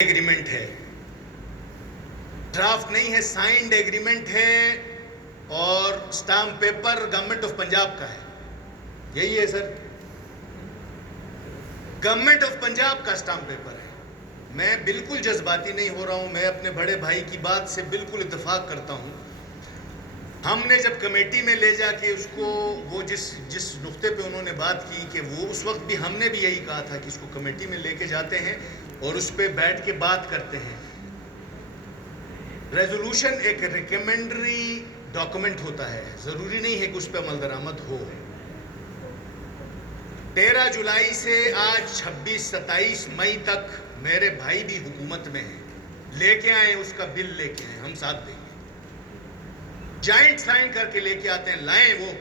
Agreement है, draft नहीं है, साइंड एग्रीमेंट है और stamp paper government of Punjab का है। यही है सर, गवर्नमेंट ऑफ पंजाब का स्टाम्प पेपर है। मैं बिल्कुल जज्बाती नहीं हो रहा हूं, मैं अपने बड़े भाई की बात से बिल्कुल इत्तेफाक करता हूं। हमने जब कमेटी में ले जाके उसको वो जिस नुक्ते पे उन्होंने बात की कि वो उस वक्त भी हमने भी यही कहा था कि इसको कमेटी में लेके जाते हैं और उस पे बैठ के बात करते हैं। रेजोल्यूशन एक रिकमेंडरी डॉक्यूमेंट होता है, ज़रूरी नहीं है कि उस पर अमल दरामद हो। 13 जुलाई से आज 26-27 मई तक मेरे भाई भी हुकूमत में हैं, लेके आए उसका बिल लेके आए, हम साथ देंगे। जॉइंट साइन करके लेके आते हैं, लाएं वो।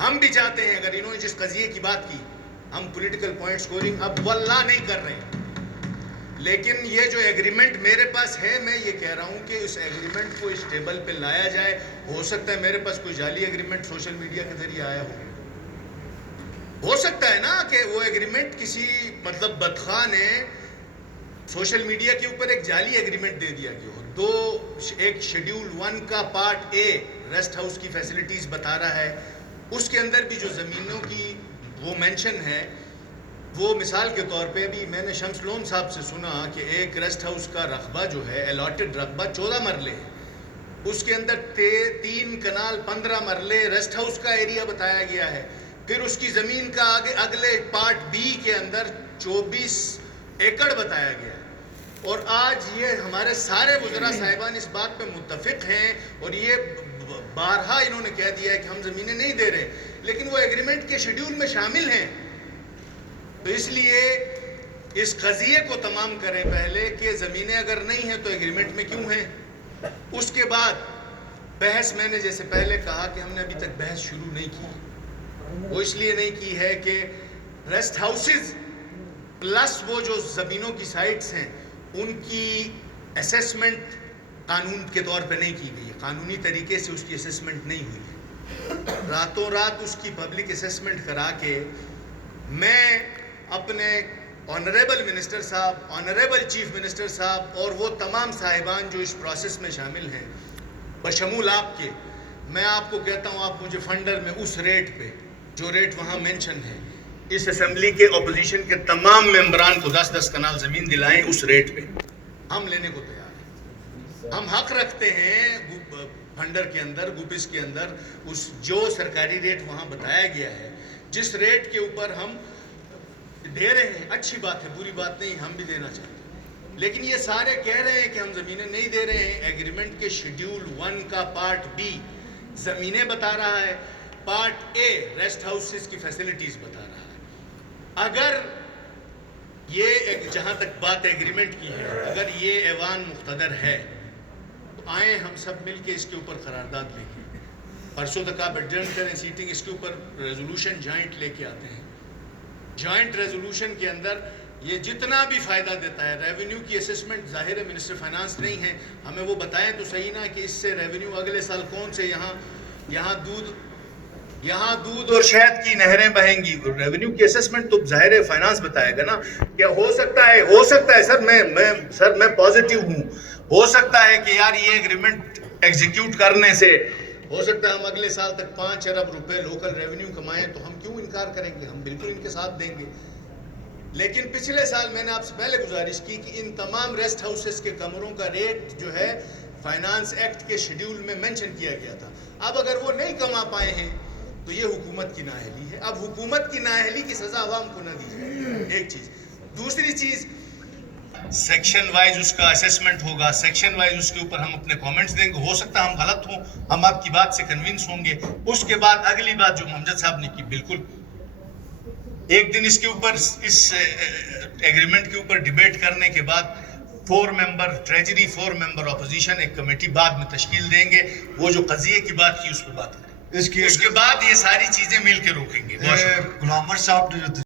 हम भी चाहते हैं, अगर इन्होंने जिस कजिए की बात की, हम पॉलिटिकल पॉइंट स्कोरिंग अब वल्लाह नहीं कर रहे हैं, लेकिन ये जो एग्रीमेंट मेरे पास है, मैं ये कह रहा हूं कि इस एग्रीमेंट को इस टेबल पे लाया जाए। हो सकता है मेरे पास कोई जाली एग्रीमेंट सोशल मीडिया के जरिए आया हो सकता है ना कि वो एग्रीमेंट किसी मतलब बदखा ने सोशल मीडिया के ऊपर एक जाली एग्रीमेंट दे दिया गया हो। एक शेड्यूल 1 का पार्ट ए रेस्ट हाउस की फैसिलिटीज बता रहा है, उसके अंदर भी जो ज़मीनों की वो मेंशन है, वो मिसाल के तौर पे अभी मैंने शम्स लोन साहब से सुना कि एक रेस्ट हाउस का रकबा जो है, अलॉटेड रकबा 14 मरले है, उसके अंदर 3 कनाल 15 मरले रेस्ट हाउस का एरिया बताया गया है। फिर उसकी ज़मीन का अगले पार्ट बी के अंदर 24 एकड़ बताया गया है। और आज ये हमारे सारे वज़रा साहिबान इस बात पे मुत्तफिक हैं और ये बारहा इन्होंने कह दिया है कि हम ज़मीनें नहीं दे रहे, लेकिन वो एग्रीमेंट के शेड्यूल में शामिल हैं। तो इसलिए इस कज़िये को तमाम करें पहले कि ज़मीनें अगर नहीं हैं तो एग्रीमेंट में क्यों हैं। उसके बाद बहस, मैंने जैसे पहले कहा कि हमने अभी तक बहस शुरू नहीं की, वो इसलिए नहीं की है कि रेस्ट हाउसेस प्लस वो जो ज़मीनों की साइट्स हैं उनकी असेसमेंट कानून के तौर पे नहीं की गई है, कानूनी तरीके से उसकी असेसमेंट नहीं हुई है। रातों रात उसकी पब्लिक असेसमेंट करा के मैं अपने ऑनरेबल मिनिस्टर साहब, ऑनरेबल चीफ मिनिस्टर साहब और वो तमाम साहिबान जो इस प्रोसेस में शामिल हैं बशमूल आपके, मैं आपको कहता हूँ, आप मुझे फंडर में उस रेट पे जो रेट वहाँ मेंशन है, इस असेंबली के अपोजिशन के तमाम मेंबरान को 10-10 कनाल ज़मीन दिलाएं, उस रेट पे हम लेने को तैयार हैं। हम हक रखते हैं फंडर के अंदर, गुपिस के अंदर, उस जो सरकारी रेट वहाँ बताया गया है, जिस रेट के ऊपर हम दे रहे हैं, अच्छी बात है, बुरी बात नहीं, हम भी देना चाहते हैं। लेकिन ये सारे कह रहे हैं कि हम ज़मीनें नहीं दे रहे हैं। एग्रीमेंट के शेड्यूल 1 का पार्ट बी ज़मीनें बता रहा है, पार्ट ए रेस्ट हाउसेस की फैसिलिटीज़ बता रहा है। अगर ये जहाँ तक बात एग्रीमेंट की है, अगर ये ऐवान मुख्तदर है तो आए हम सब मिल के इसके ऊपर करारदाद लेंगे। परसों तक आप एडजर्न करें सीटिंग, इसके ऊपर रेजोल्यूशन जॉइंट लेके आते हैं। जॉइंट रेजोल्यूशन के अंदर ये जितना भी फ़ायदा देता है, रेवेन्यू की असेसमेंट ज़ाहिर है मिनिस्टर फाइनेंस नहीं है, हमें वो बताएं तो सही ना कि इससे रेवेन्यू अगले साल कौन से यहाँ दूध और शहद की नहरें बहेंगी। रेवेन्यू की असेसमेंट तो ज़ाहिर है फाइनेंस बताएगा ना। क्या हो सकता है सर, मैं पॉजिटिव हूँ, हो सकता है कि यार ये एग्रीमेंट एग्जीक्यूट करने से हो सकता है हम अगले साल तक 5 अरब रुपए लोकल रेवेन्यू कमाएं, तो हम क्यों इनकार करेंगे, हम बिल्कुल इनके साथ देंगे। लेकिन पिछले साल मैंने आपसे पहले गुजारिश की कि इन तमाम रेस्ट हाउसेस के कमरों का रेट जो है फाइनेंस एक्ट के शेड्यूल में मेंशन किया गया था। अब अगर वो नहीं कमा पाए हैं तो ये हुकूमत की नाअहली है। अब हुकूमत की नाअहली की सज़ा अवाम को न दी जाए, एक चीज़। दूसरी चीज़, सेक्शन वाइज उसका असेसमेंट होगा, सेक्शन वाइज उसके ऊपर हम अपने कमेंट्स देंगे। हो सकता है हम गलत हों, हम आपकी बात से कन्विंस होंगे। उसके बाद अगली बात जो मोहम्मद साहब ने की, बिल्कुल एक दिन इसके ऊपर, इस एग्रीमेंट के ऊपर डिबेट करने के बाद 4 मेंबर ट्रेजरी, 4 मेंबर अपोजिशन, एक कमेटी बाद में तश्कील देंगे। वो जो कज़िये की बात की उस पर बात करें, उसके बाद ये सारी चीज़ें मिल के रोकेंगे। गुलाम साहब ने जो